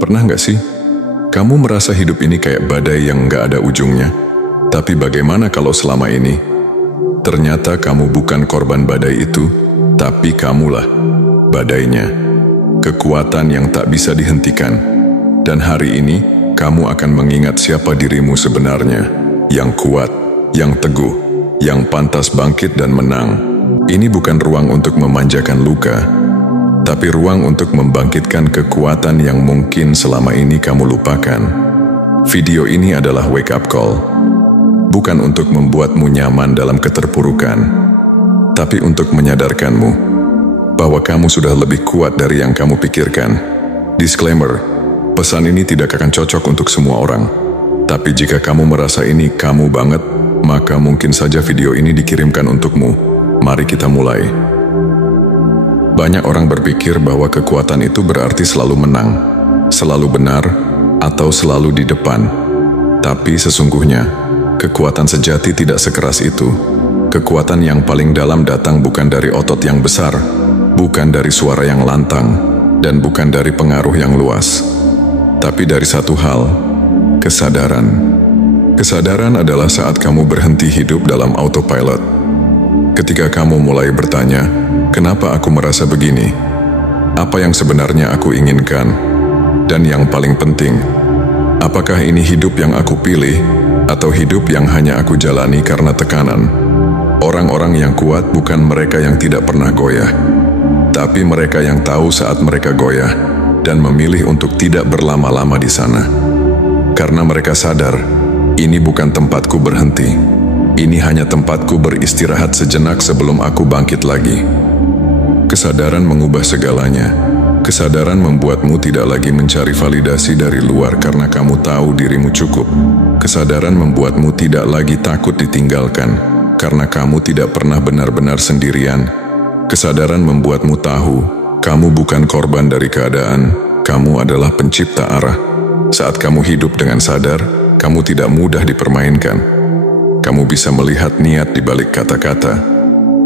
Pernah nggak sih, kamu merasa hidup ini kayak badai yang nggak ada ujungnya? Tapi bagaimana kalau selama ini, ternyata kamu bukan korban badai itu, tapi kamulah badainya. Kekuatan yang tak bisa dihentikan. Dan hari ini, kamu akan mengingat siapa dirimu sebenarnya. Yang kuat, yang teguh, yang pantas bangkit dan menang. Ini bukan ruang untuk memanjakan luka, tapi ruang untuk membangkitkan kekuatan yang mungkin selama ini kamu lupakan. Video ini adalah wake up call. Bukan untuk membuatmu nyaman dalam keterpurukan, tapi untuk menyadarkanmu bahwa kamu sudah lebih kuat dari yang kamu pikirkan. Disclaimer, pesan ini tidak akan cocok untuk semua orang. Tapi jika kamu merasa ini kamu banget, maka mungkin saja video ini dikirimkan untukmu. Mari kita mulai. Banyak orang berpikir bahwa kekuatan itu berarti selalu menang, selalu benar, atau selalu di depan. Tapi sesungguhnya, kekuatan sejati tidak sekeras itu. Kekuatan yang paling dalam datang bukan dari otot yang besar, bukan dari suara yang lantang, dan bukan dari pengaruh yang luas. Tapi dari satu hal, kesadaran. Kesadaran adalah saat kamu berhenti hidup dalam autopilot. Ketika kamu mulai bertanya, kenapa aku merasa begini? Apa yang sebenarnya aku inginkan? Dan yang paling penting, apakah ini hidup yang aku pilih, atau hidup yang hanya aku jalani karena tekanan? Orang-orang yang kuat bukan mereka yang tidak pernah goyah, tapi mereka yang tahu saat mereka goyah, dan memilih untuk tidak berlama-lama di sana. Karena mereka sadar, ini bukan tempatku berhenti. Ini hanya tempatku beristirahat sejenak sebelum aku bangkit lagi. Kesadaran mengubah segalanya. Kesadaran membuatmu tidak lagi mencari validasi dari luar karena kamu tahu dirimu cukup. Kesadaran membuatmu tidak lagi takut ditinggalkan karena kamu tidak pernah benar-benar sendirian. Kesadaran membuatmu tahu, kamu bukan korban dari keadaan, kamu adalah pencipta arah. Saat kamu hidup dengan sadar, kamu tidak mudah dipermainkan. Kamu bisa melihat niat di balik kata-kata.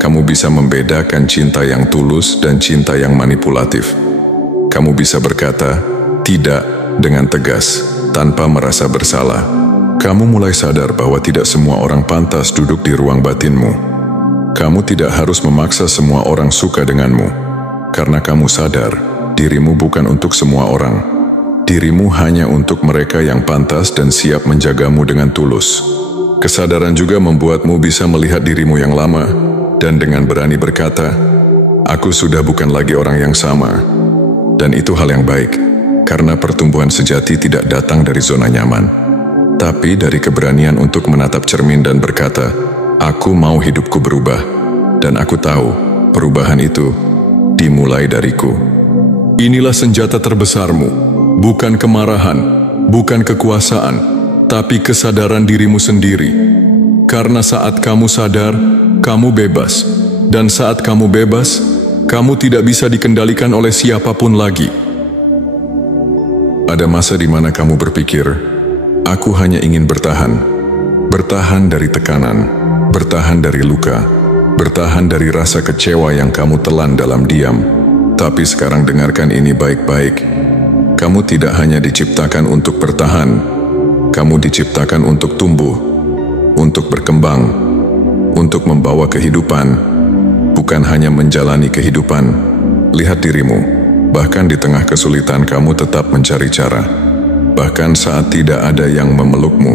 Kamu bisa membedakan cinta yang tulus dan cinta yang manipulatif. Kamu bisa berkata, tidak dengan tegas, tanpa merasa bersalah. Kamu mulai sadar bahwa tidak semua orang pantas duduk di ruang batinmu. Kamu tidak harus memaksa semua orang suka denganmu. Karena kamu sadar, dirimu bukan untuk semua orang. Dirimu hanya untuk mereka yang pantas dan siap menjagamu dengan tulus. Kesadaran juga membuatmu bisa melihat dirimu yang lama, dan dengan berani berkata, aku sudah bukan lagi orang yang sama. Dan itu hal yang baik, karena pertumbuhan sejati tidak datang dari zona nyaman, tapi dari keberanian untuk menatap cermin dan berkata, aku mau hidupku berubah, dan aku tahu perubahan itu dimulai dariku. Inilah senjata terbesarmu, bukan kemarahan, bukan kekuasaan, tapi kesadaran dirimu sendiri. Karena saat kamu sadar, kamu bebas. Dan saat kamu bebas, kamu tidak bisa dikendalikan oleh siapapun lagi. Ada masa di mana kamu berpikir, aku hanya ingin bertahan. Bertahan dari tekanan, bertahan dari luka, bertahan dari rasa kecewa yang kamu telan dalam diam. Tapi sekarang dengarkan ini baik-baik. Kamu tidak hanya diciptakan untuk bertahan, kamu diciptakan untuk tumbuh, untuk berkembang, untuk membawa kehidupan, bukan hanya menjalani kehidupan. Lihat dirimu, bahkan di tengah kesulitan kamu tetap mencari cara. Bahkan saat tidak ada yang memelukmu,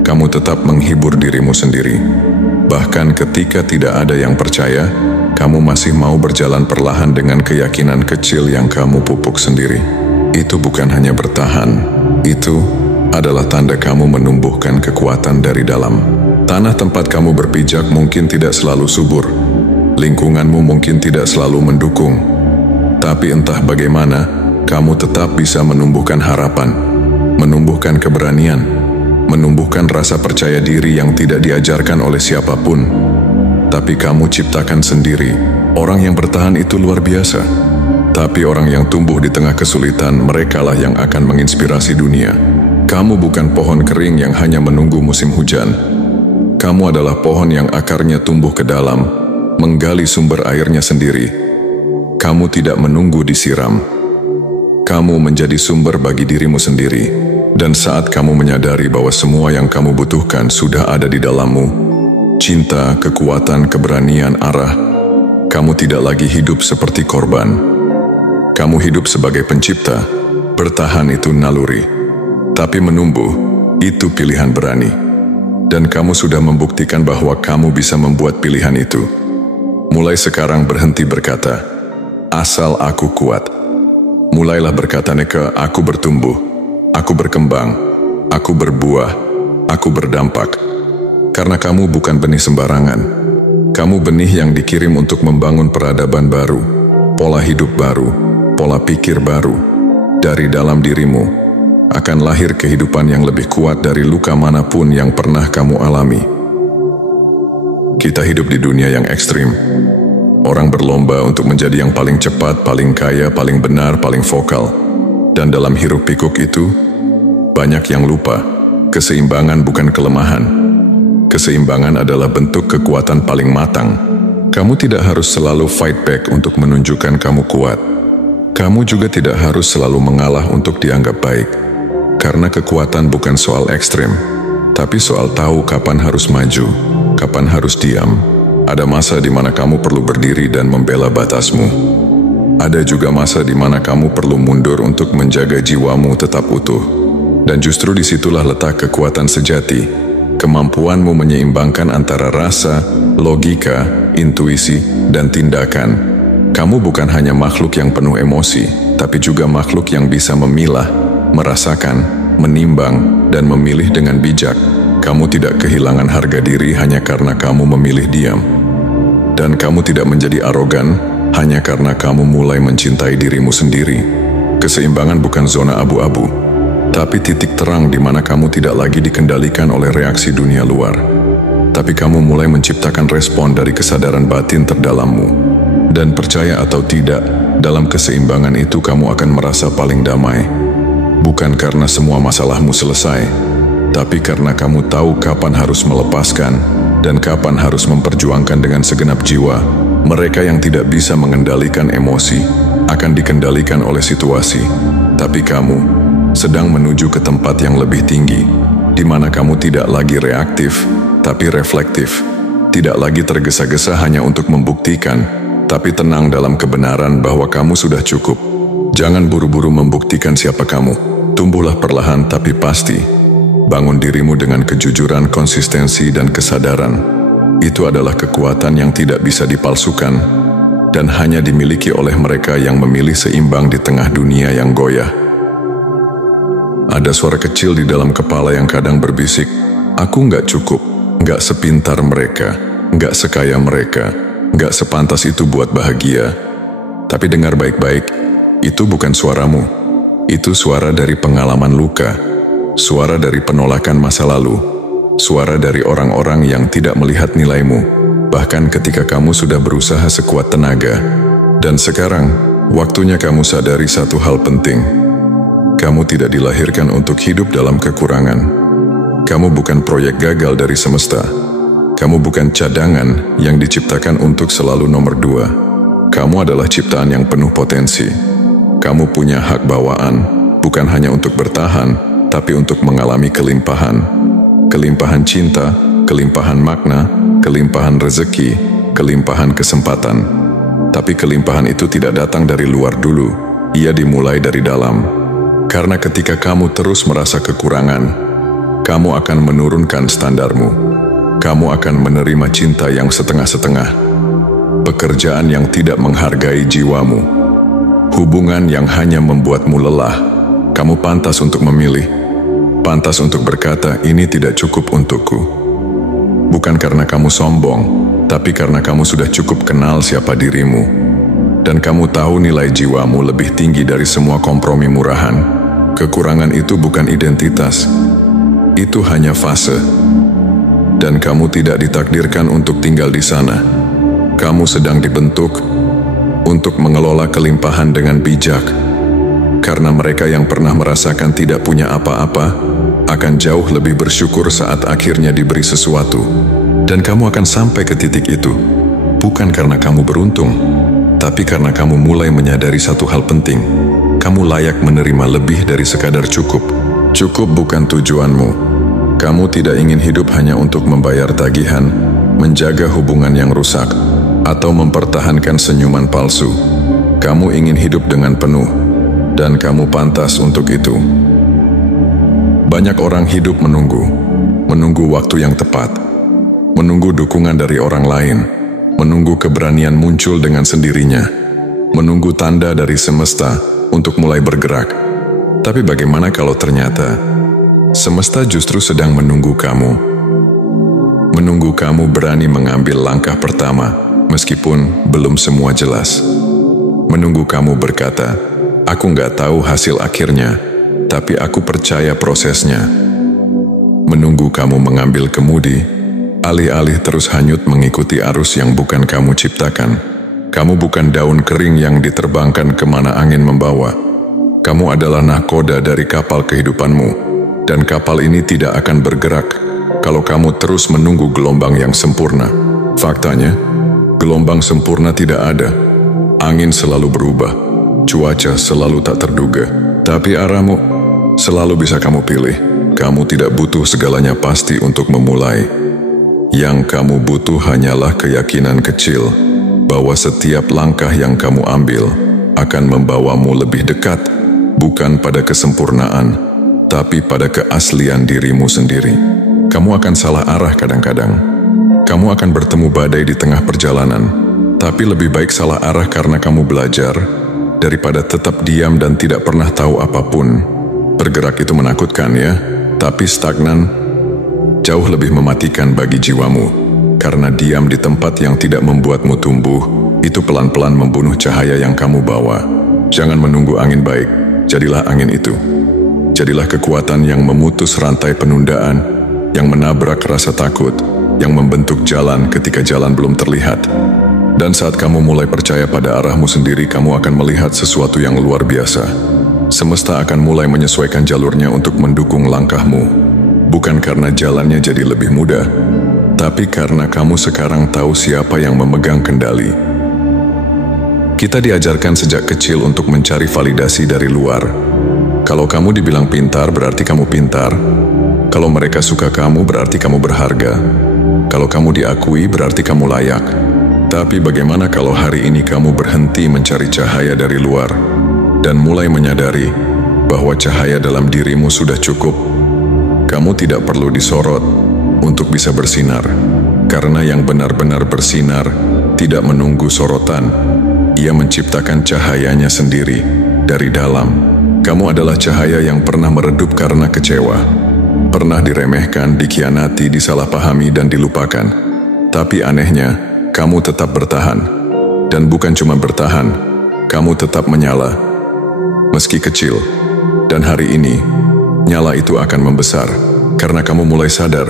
kamu tetap menghibur dirimu sendiri. Bahkan ketika tidak ada yang percaya, kamu masih mau berjalan perlahan dengan keyakinan kecil yang kamu pupuk sendiri. Itu bukan hanya bertahan, itu adalah tanda kamu menumbuhkan kekuatan dari dalam. Tanah tempat kamu berpijak mungkin tidak selalu subur. Lingkunganmu mungkin tidak selalu mendukung. Tapi entah bagaimana, kamu tetap bisa menumbuhkan harapan, menumbuhkan keberanian, menumbuhkan rasa percaya diri yang tidak diajarkan oleh siapapun. Tapi kamu ciptakan sendiri. Orang yang bertahan itu luar biasa. Tapi orang yang tumbuh di tengah kesulitan, merekalah yang akan menginspirasi dunia. Kamu bukan pohon kering yang hanya menunggu musim hujan. Kamu adalah pohon yang akarnya tumbuh ke dalam, menggali sumber airnya sendiri. Kamu tidak menunggu disiram, kamu menjadi sumber bagi dirimu sendiri. Dan saat kamu menyadari bahwa semua yang kamu butuhkan sudah ada di dalammu, cinta, kekuatan, keberanian, arah, kamu tidak lagi hidup seperti korban. Kamu hidup sebagai pencipta. Bertahan itu naluri, tapi menumbuh itu pilihan berani. Dan kamu sudah membuktikan bahwa kamu bisa membuat pilihan itu. Mulai sekarang berhenti berkata, asal aku kuat. Mulailah berkata, Neke, aku bertumbuh, aku berkembang, aku berbuah, aku berdampak. Karena kamu bukan benih sembarangan. Kamu benih yang dikirim untuk membangun peradaban baru, pola hidup baru, pola pikir baru. Dari dalam dirimu akan lahir kehidupan yang lebih kuat dari luka manapun yang pernah kamu alami. Kita hidup di dunia yang ekstrim. Orang berlomba untuk menjadi yang paling cepat, paling kaya, paling benar, paling vokal. Dan dalam hiruk pikuk itu, banyak yang lupa. Keseimbangan bukan kelemahan. Keseimbangan adalah bentuk kekuatan paling matang. Kamu tidak harus selalu fight back untuk menunjukkan kamu kuat. Kamu juga tidak harus selalu mengalah untuk dianggap baik. Karena kekuatan bukan soal ekstrim, tapi soal tahu kapan harus maju, kapan harus diam. Ada masa di mana kamu perlu berdiri dan membela batasmu. Ada juga masa di mana kamu perlu mundur untuk menjaga jiwamu tetap utuh. Dan justru disitulah letak kekuatan sejati, kemampuanmu menyeimbangkan antara rasa, logika, intuisi, dan tindakan. Kamu bukan hanya makhluk yang penuh emosi, tapi juga makhluk yang bisa memilah, merasakan, menimbang, dan memilih dengan bijak. Kamu tidak kehilangan harga diri hanya karena kamu memilih diam. Dan kamu tidak menjadi arogan hanya karena kamu mulai mencintai dirimu sendiri. Keseimbangan bukan zona abu-abu, tapi titik terang di mana kamu tidak lagi dikendalikan oleh reaksi dunia luar. Tapi kamu mulai menciptakan respon dari kesadaran batin terdalammu. Dan percaya atau tidak, dalam keseimbangan itu kamu akan merasa paling damai. Bukan karena semua masalahmu selesai, tapi karena kamu tahu kapan harus melepaskan dan kapan harus memperjuangkan dengan segenap jiwa. Mereka yang tidak bisa mengendalikan emosi akan dikendalikan oleh situasi. Tapi kamu sedang menuju ke tempat yang lebih tinggi, di mana kamu tidak lagi reaktif, tapi reflektif. Tidak lagi tergesa-gesa hanya untuk membuktikan, tapi tenang dalam kebenaran bahwa kamu sudah cukup. Jangan buru-buru membuktikan siapa kamu. Tumbuhlah perlahan tapi pasti. Bangun dirimu dengan kejujuran, konsistensi, dan kesadaran. Itu adalah kekuatan yang tidak bisa dipalsukan dan hanya dimiliki oleh mereka yang memilih seimbang di tengah dunia yang goyah. Ada suara kecil di dalam kepala yang kadang berbisik, aku nggak cukup, nggak sepintar mereka, nggak sekaya mereka, nggak sepantas itu buat bahagia. Tapi dengar baik-baik, itu bukan suaramu. Itu suara dari pengalaman luka. Suara dari penolakan masa lalu, suara dari orang-orang yang tidak melihat nilaimu, bahkan ketika kamu sudah berusaha sekuat tenaga. Dan sekarang, waktunya kamu sadari satu hal penting. Kamu tidak dilahirkan untuk hidup dalam kekurangan. Kamu bukan proyek gagal dari semesta. Kamu bukan cadangan yang diciptakan untuk selalu nomor 2. Kamu adalah ciptaan yang penuh potensi. Kamu punya hak bawaan, bukan hanya untuk bertahan, tapi untuk mengalami kelimpahan. Kelimpahan cinta, kelimpahan makna, kelimpahan rezeki, kelimpahan kesempatan. Tapi kelimpahan itu tidak datang dari luar dulu, ia dimulai dari dalam. Karena ketika kamu terus merasa kekurangan, kamu akan menurunkan standarmu. Kamu akan menerima cinta yang setengah-setengah, pekerjaan yang tidak menghargai jiwamu, hubungan yang hanya membuatmu lelah. Kamu pantas untuk memilih. Pantas untuk berkata, ini tidak cukup untukku. Bukan karena kamu sombong, tapi karena kamu sudah cukup kenal siapa dirimu. Dan kamu tahu nilai jiwamu lebih tinggi dari semua kompromi murahan. Kekurangan itu bukan identitas. Itu hanya fase. Dan kamu tidak ditakdirkan untuk tinggal di sana. Kamu sedang dibentuk untuk mengelola kelimpahan dengan bijak. Karena mereka yang pernah merasakan tidak punya apa-apa akan jauh lebih bersyukur saat akhirnya diberi sesuatu. Dan kamu akan sampai ke titik itu, bukan karena kamu beruntung, tapi karena kamu mulai menyadari satu hal penting. kamu layak menerima lebih dari sekadar cukup. Cukup bukan tujuanmu. Kamu tidak ingin hidup hanya untuk membayar tagihan, menjaga hubungan yang rusak, atau mempertahankan senyuman palsu. Kamu ingin hidup dengan penuh, dan kamu pantas untuk itu. Banyak orang hidup menunggu waktu yang tepat, menunggu dukungan dari orang lain, menunggu keberanian muncul dengan sendirinya, menunggu tanda dari semesta untuk mulai bergerak. Tapi bagaimana kalau ternyata semesta justru sedang menunggu kamu? Menunggu kamu berani mengambil langkah pertama, meskipun belum semua jelas. Menunggu kamu berkata, "Aku nggak tahu hasil akhirnya, tapi aku percaya prosesnya." Menunggu kamu mengambil kemudi, alih-alih terus hanyut mengikuti arus yang bukan kamu ciptakan. Kamu bukan daun kering yang diterbangkan kemana angin membawa. Kamu adalah nahkoda dari kapal kehidupanmu, dan kapal ini tidak akan bergerak kalau kamu terus menunggu gelombang yang sempurna. Faktanya, gelombang sempurna tidak ada. Angin selalu berubah, cuaca selalu tak terduga, tapi arahmu selalu bisa kamu pilih. Kamu tidak butuh segalanya pasti untuk memulai. Yang kamu butuh hanyalah keyakinan kecil bahwa setiap langkah yang kamu ambil akan membawamu lebih dekat, bukan pada kesempurnaan, tapi pada keaslian dirimu sendiri. Kamu akan salah arah kadang-kadang. Kamu akan bertemu badai di tengah perjalanan, tapi lebih baik salah arah karena kamu belajar, daripada tetap diam dan tidak pernah tahu apapun. Bergerak itu menakutkan ya, tapi stagnan jauh lebih mematikan bagi jiwamu. Karena diam di tempat yang tidak membuatmu tumbuh, itu pelan-pelan membunuh cahaya yang kamu bawa. Jangan menunggu angin baik, jadilah angin itu. Jadilah kekuatan yang memutus rantai penundaan, yang menabrak rasa takut, yang membentuk jalan ketika jalan belum terlihat. Dan saat kamu mulai percaya pada arahmu sendiri, kamu akan melihat sesuatu yang luar biasa. Semesta akan mulai menyesuaikan jalurnya untuk mendukung langkahmu. Bukan karena jalannya jadi lebih mudah, tapi karena kamu sekarang tahu siapa yang memegang kendali. Kita diajarkan sejak kecil untuk mencari validasi dari luar. Kalau kamu dibilang pintar, berarti kamu pintar. Kalau mereka suka kamu, berarti kamu berharga. Kalau kamu diakui, berarti kamu layak. Tapi bagaimana kalau hari ini kamu berhenti mencari cahaya dari luar dan mulai menyadari bahwa cahaya dalam dirimu sudah cukup? Kamu tidak perlu disorot untuk bisa bersinar, karena yang benar-benar bersinar tidak menunggu sorotan. Ia menciptakan cahayanya sendiri dari dalam. Kamu adalah cahaya yang pernah meredup karena kecewa, pernah diremehkan, dikhianati, disalahpahami, dan dilupakan. Tapi anehnya, kamu tetap bertahan. Dan bukan cuma bertahan, kamu tetap menyala, meski kecil. Dan hari ini, nyala itu akan membesar, karena kamu mulai sadar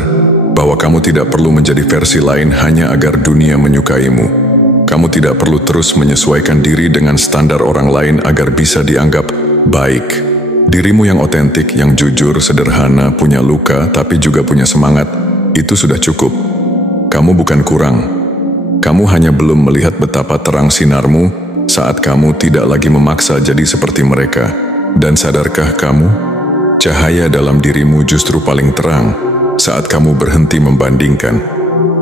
bahwa kamu tidak perlu menjadi versi lain hanya agar dunia menyukaimu. Kamu tidak perlu terus menyesuaikan diri dengan standar orang lain agar bisa dianggap baik. Dirimu yang otentik, yang jujur, sederhana, punya luka, tapi juga punya semangat, itu sudah cukup. Kamu bukan kurang. Kamu hanya belum melihat betapa terang sinarmu saat kamu tidak lagi memaksa jadi seperti mereka. Dan sadarkah kamu, cahaya dalam dirimu justru paling terang saat kamu berhenti membandingkan,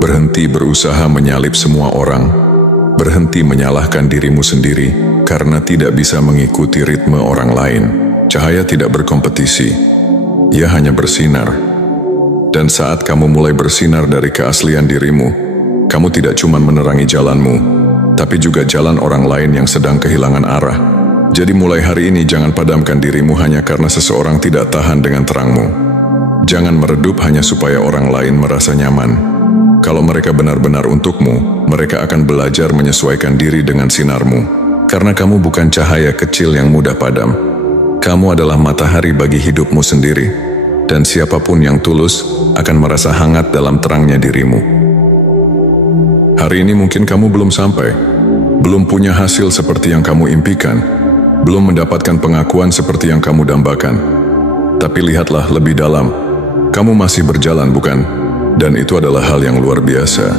berhenti berusaha menyalip semua orang, berhenti menyalahkan dirimu sendiri karena tidak bisa mengikuti ritme orang lain. Cahaya tidak berkompetisi, ia hanya bersinar. Dan saat kamu mulai bersinar dari keaslian dirimu, kamu tidak cuma menerangi jalanmu, tapi juga jalan orang lain yang sedang kehilangan arah. Jadi mulai hari ini jangan padamkan dirimu hanya karena seseorang tidak tahan dengan terangmu. Jangan meredup hanya supaya orang lain merasa nyaman. Kalau mereka benar-benar untukmu, mereka akan belajar menyesuaikan diri dengan sinarmu. Karena kamu bukan cahaya kecil yang mudah padam. Kamu adalah matahari bagi hidupmu sendiri. Dan siapapun yang tulus akan merasa hangat dalam terangnya dirimu. Hari ini mungkin kamu belum sampai, belum punya hasil seperti yang kamu impikan, belum mendapatkan pengakuan seperti yang kamu dambakan. Tapi lihatlah lebih dalam, kamu masih berjalan, bukan? Dan itu adalah hal yang luar biasa.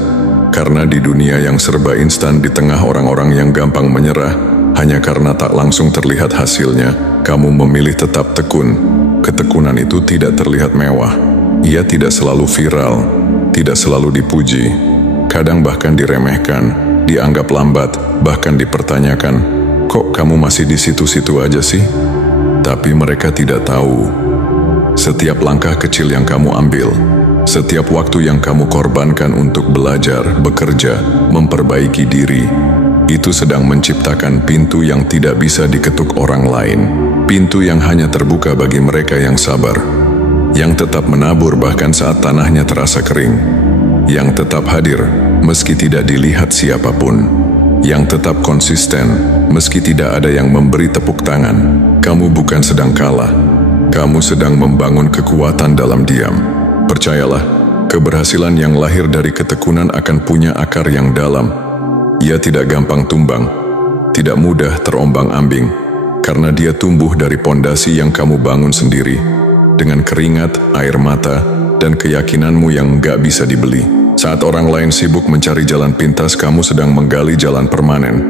Karena di dunia yang serba instan, di tengah orang-orang yang gampang menyerah, hanya karena tak langsung terlihat hasilnya, kamu memilih tetap tekun. Ketekunan itu tidak terlihat mewah. Ia tidak selalu viral, tidak selalu dipuji. Kadang bahkan diremehkan, dianggap lambat, bahkan dipertanyakan, "Kok kamu masih di situ-situ aja sih?" Tapi mereka tidak tahu. Setiap langkah kecil yang kamu ambil, setiap waktu yang kamu korbankan untuk belajar, bekerja, memperbaiki diri, itu sedang menciptakan pintu yang tidak bisa diketuk orang lain. Pintu yang hanya terbuka bagi mereka yang sabar, yang tetap menabur bahkan saat tanahnya terasa kering, yang tetap hadir meski tidak dilihat siapapun, yang tetap konsisten meski tidak ada yang memberi tepuk tangan. Kamu bukan sedang kalah, kamu sedang membangun kekuatan dalam diam. Percayalah, keberhasilan yang lahir dari ketekunan akan punya akar yang dalam. Ia tidak gampang tumbang, tidak mudah terombang-ambing, karena dia tumbuh dari pondasi yang kamu bangun sendiri, dengan keringat, air mata, dan keyakinanmu yang gak bisa dibeli. Saat orang lain sibuk mencari jalan pintas, kamu sedang menggali jalan permanen.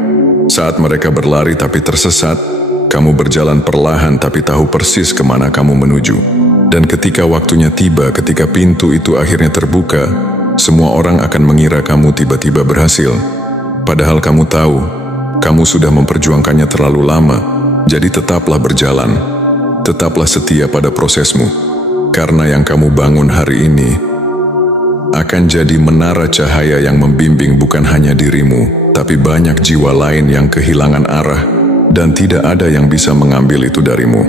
Saat mereka berlari tapi tersesat, kamu berjalan perlahan tapi tahu persis kemana kamu menuju. Dan ketika waktunya tiba, ketika pintu itu akhirnya terbuka, semua orang akan mengira kamu tiba-tiba berhasil. Padahal kamu tahu, kamu sudah memperjuangkannya terlalu lama. Jadi tetaplah berjalan, tetaplah setia pada prosesmu, karena yang kamu bangun hari ini akan jadi menara cahaya yang membimbing bukan hanya dirimu, tapi banyak jiwa lain yang kehilangan arah, dan tidak ada yang bisa mengambil itu darimu.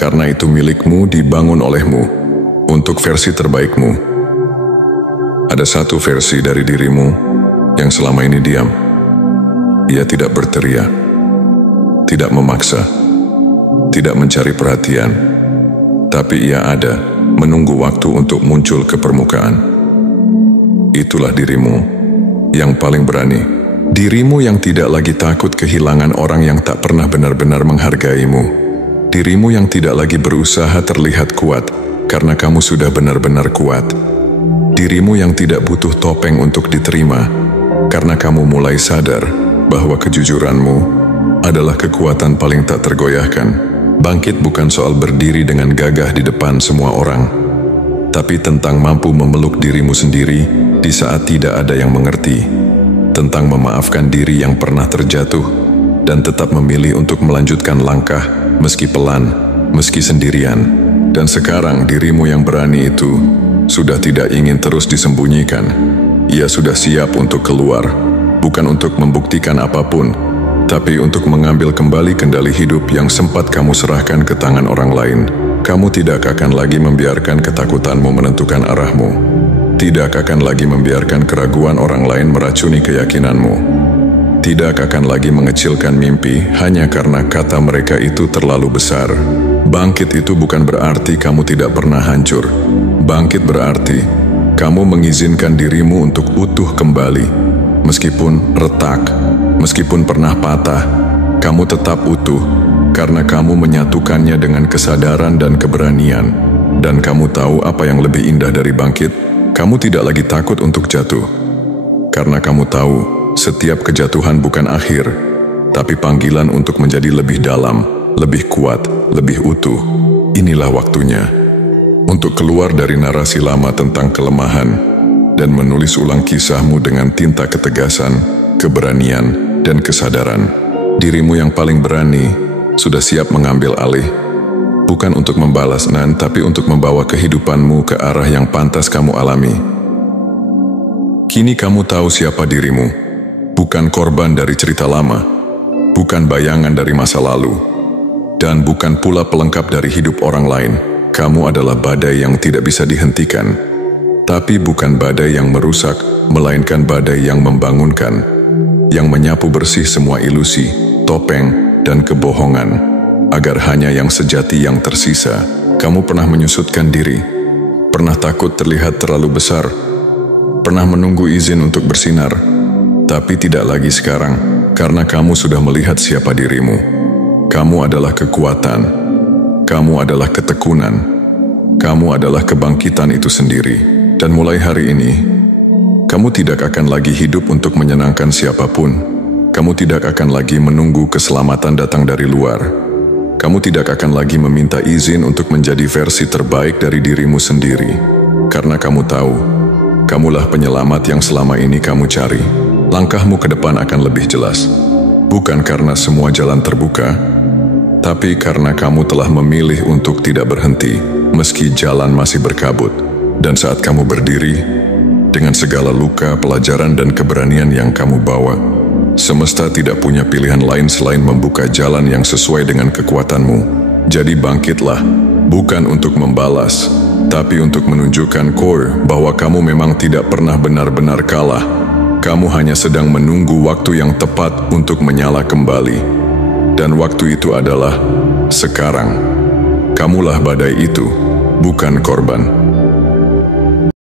Karena itu milikmu, dibangun olehmu, untuk versi terbaikmu. Ada satu versi dari dirimu yang selama ini diam. Ia tidak berteriak, tidak memaksa, tidak mencari perhatian, tapi ia ada, menunggu waktu untuk muncul ke permukaan. Itulah dirimu yang paling berani. Dirimu yang tidak lagi takut kehilangan orang yang tak pernah benar-benar menghargaimu. Dirimu yang tidak lagi berusaha terlihat kuat, karena kamu sudah benar-benar kuat. Dirimu yang tidak butuh topeng untuk diterima, karena kamu mulai sadar bahwa kejujuranmu adalah kekuatan paling tak tergoyahkan. Bangkit bukan soal berdiri dengan gagah di depan semua orang, tapi tentang mampu memeluk dirimu sendiri di saat tidak ada yang mengerti, tentang memaafkan diri yang pernah terjatuh, dan tetap memilih untuk melanjutkan langkah, meski pelan, meski sendirian. Dan sekarang dirimu yang berani itu sudah tidak ingin terus disembunyikan. Ia sudah siap untuk keluar, bukan untuk membuktikan apapun, tapi untuk mengambil kembali kendali hidup yang sempat kamu serahkan ke tangan orang lain. Kamu tidak akan lagi membiarkan ketakutanmu menentukan arahmu. Tidak akan lagi membiarkan keraguan orang lain meracuni keyakinanmu. Tidak akan lagi mengecilkan mimpi hanya karena kata mereka itu terlalu besar. Bangkit itu bukan berarti kamu tidak pernah hancur. Bangkit berarti kamu mengizinkan dirimu untuk utuh kembali. Meskipun retak, meskipun pernah patah, kamu tetap utuh karena kamu menyatukannya dengan kesadaran dan keberanian. Dan kamu tahu apa yang lebih indah dari bangkit? Kamu tidak lagi takut untuk jatuh. Karena kamu tahu, setiap kejatuhan bukan akhir, tapi panggilan untuk menjadi lebih dalam, lebih kuat, lebih utuh. Inilah waktunya untuk keluar dari narasi lama tentang kelemahan dan menulis ulang kisahmu dengan tinta ketegasan, keberanian, dan kesadaran. Dirimu yang paling berani sudah siap mengambil alih, bukan untuk membalas tapi untuk membawa kehidupanmu ke arah yang pantas kamu alami. Kini kamu tahu siapa dirimu, bukan korban dari cerita lama, bukan bayangan dari masa lalu, dan bukan pula pelengkap dari hidup orang lain. Kamu adalah badai yang tidak bisa dihentikan, tapi bukan badai yang merusak, melainkan badai yang membangunkan, yang menyapu bersih semua ilusi, topeng, dan kebohongan, agar hanya yang sejati yang tersisa. Kamu pernah menyusutkan diri, pernah takut terlihat terlalu besar, pernah menunggu izin untuk bersinar, tapi tidak lagi sekarang, karena kamu sudah melihat siapa dirimu. Kamu adalah kekuatan, kamu adalah ketekunan, kamu adalah kebangkitan itu sendiri. Dan mulai hari ini, kamu tidak akan lagi hidup untuk menyenangkan siapapun. Kamu tidak akan lagi menunggu keselamatan datang dari luar. Kamu tidak akan lagi meminta izin untuk menjadi versi terbaik dari dirimu sendiri. Karena kamu tahu, kamulah penyelamat yang selama ini kamu cari. Langkahmu ke depan akan lebih jelas. Bukan karena semua jalan terbuka, tapi karena kamu telah memilih untuk tidak berhenti, meski jalan masih berkabut. Dan saat kamu berdiri, dengan segala luka, pelajaran, dan keberanian yang kamu bawa, semesta tidak punya pilihan lain selain membuka jalan yang sesuai dengan kekuatanmu. Jadi bangkitlah, bukan untuk membalas, tapi untuk menunjukkan core bahwa kamu memang tidak pernah benar-benar kalah. Kamu hanya sedang menunggu waktu yang tepat untuk menyala kembali. Dan waktu itu adalah sekarang. Kamulah badai itu, bukan korban.